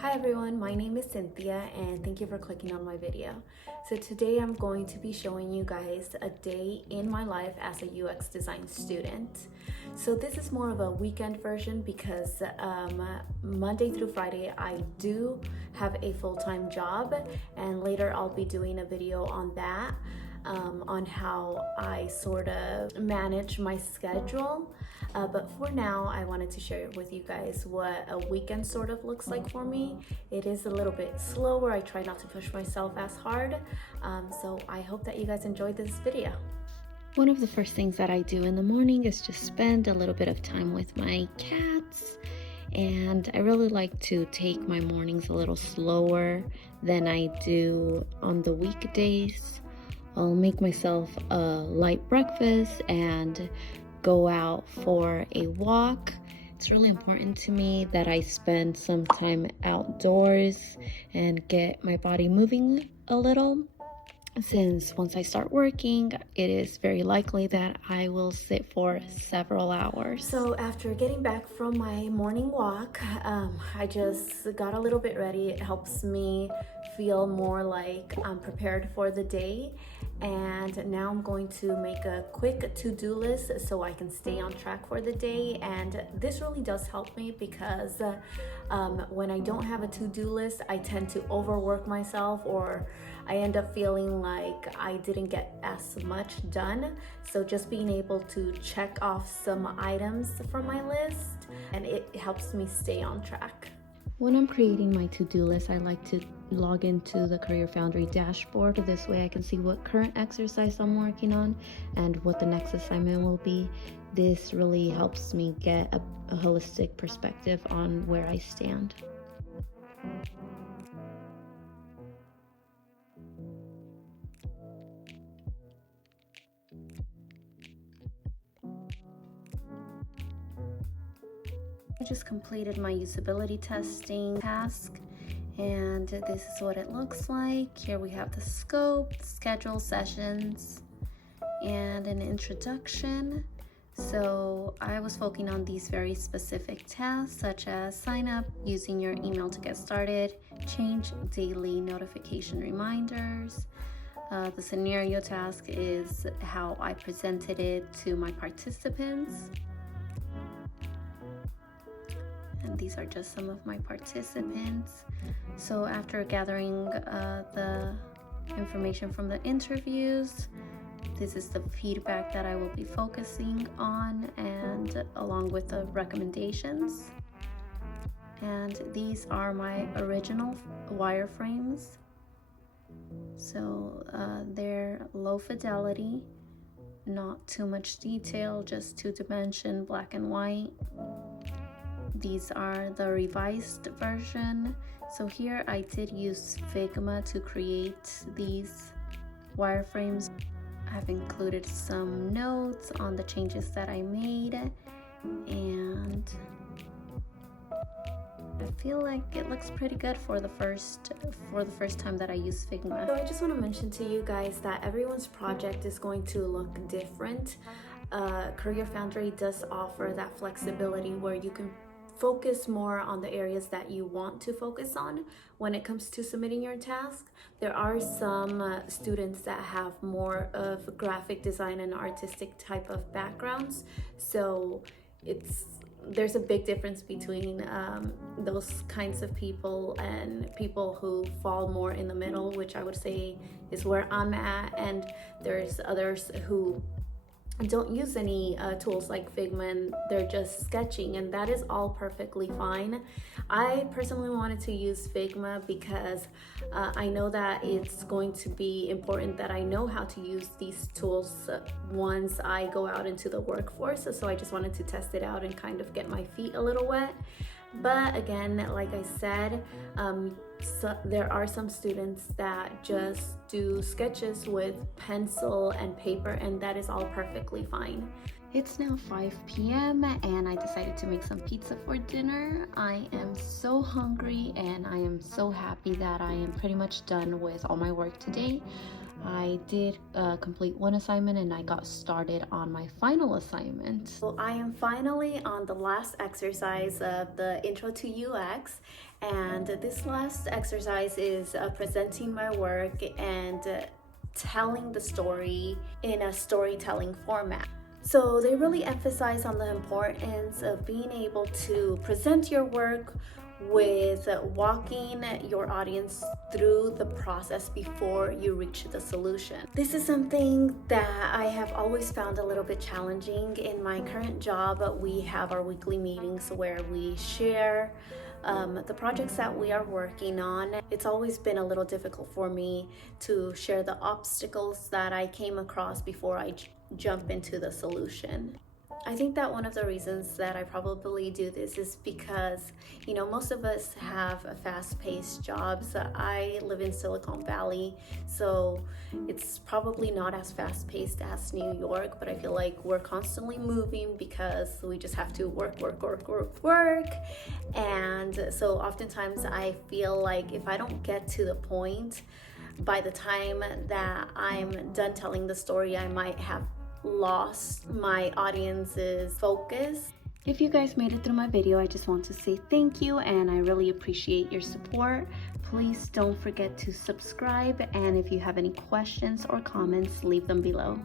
Hi everyone, my name is Cynthia and thank you for clicking on my video. So today I'm going to be showing you guys a day in my life as a UX design student. So this is more of a weekend version because Monday through Friday I do have a full-time job, and later I'll be doing a video on that, on how I sort of manage my schedule. But for now, I wanted to share with you guys what a weekend sort of looks like for me. It is a little bit slower. I try not to push myself as hard. So I hope that you guys enjoyed this video. One of the first things that I do in the morning is just spend a little bit of time with my cats. And I really like to take my mornings a little slower than I do on the weekdays. I'll make myself a light breakfast and go out for a walk. It's really important to me that I spend some time outdoors and get my body moving a little, since once I start working, it is very likely that I will sit for several hours. So after getting back from my morning walk, I just got a little bit ready. It helps me feel more like I'm prepared for the day. And now I'm going to make a quick to-do list so I can stay on track for the day. And this really does help me because when I don't have a to-do list, I tend to overwork myself, or I end up feeling like I didn't get as much done. So just being able to check off some items from my list, and it helps me stay on track. When I'm creating my to-do list, I like to log into the Career Foundry dashboard. This way I can see what current exercise I'm working on and what the next assignment will be. This really helps me get a holistic perspective on where I stand. I just completed my usability testing task, and this is what it looks like. Here we have the scope, schedule sessions, and an introduction. So I was focusing on these very specific tasks, such as sign up using your email to get started, change daily notification reminders. The scenario task is how I presented it to my participants. And these are just some of my participants. So after gathering the information from the interviews, this is the feedback that I will be focusing on, and along with the recommendations. And these are my original wireframes. So they're low fidelity, not too much detail, just 2-dimension, black and white. These are the revised version. So here I did use Figma to create these wireframes. I've included some notes on the changes that I made, and I feel like it looks pretty good for the first time that I use Figma. So I just want to mention to you guys that everyone's project is going to look different. Career Foundry does offer that flexibility where you can focus more on the areas that you want to focus on when it comes to submitting your task. There are some students that have more of graphic design and artistic type of backgrounds, so there's a big difference between those kinds of people and people who fall more in the middle, which I would say is where I'm at. And there's others who don't use any tools like Figma, and they're just sketching, and that is all perfectly fine. I personally wanted to use Figma because I know that it's going to be important that I know how to use these tools once I go out into the workforce. So I just wanted to test it out and kind of get my feet a little wet. But again, like I said, so there are some students that just do sketches with pencil and paper, and that is all perfectly fine. It's now 5 p.m. and I decided to make some pizza for dinner. I am so hungry and I am so happy that I am pretty much done with all my work today. I did complete one assignment and I got started on my final assignment. So I am finally on the last exercise of the Intro to UX, and this last exercise is presenting my work and telling the story in a storytelling format. So they really emphasize on the importance of being able to present your work with walking your audience through the process before you reach the solution. This is something that I have always found a little bit challenging. In my current job, we have our weekly meetings where we share the projects that we are working on. It's always been a little difficult for me to share the obstacles that I came across before I jump into the solution. I think that one of the reasons that I probably do this is because, most of us have fast-paced jobs. I live in Silicon Valley, so it's probably not as fast-paced as New York, but I feel like we're constantly moving because we just have to work. And so oftentimes I feel like if I don't get to the point by the time that I'm done telling the story, I might have lost my audience's focus. If you guys made it through my video, I just want to say thank you and I really appreciate your support. Please don't forget to subscribe, and if you have any questions or comments, leave them below.